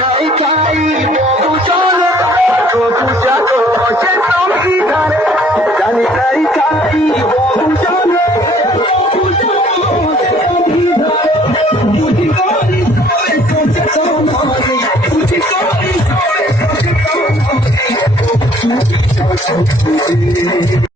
নাই খাই বহু চলে তবু জানো সে সংবিধানে জানি নাই খাই বহু চলে বুঝি করি সবে সচেতন বুঝি করি সবে সচেতন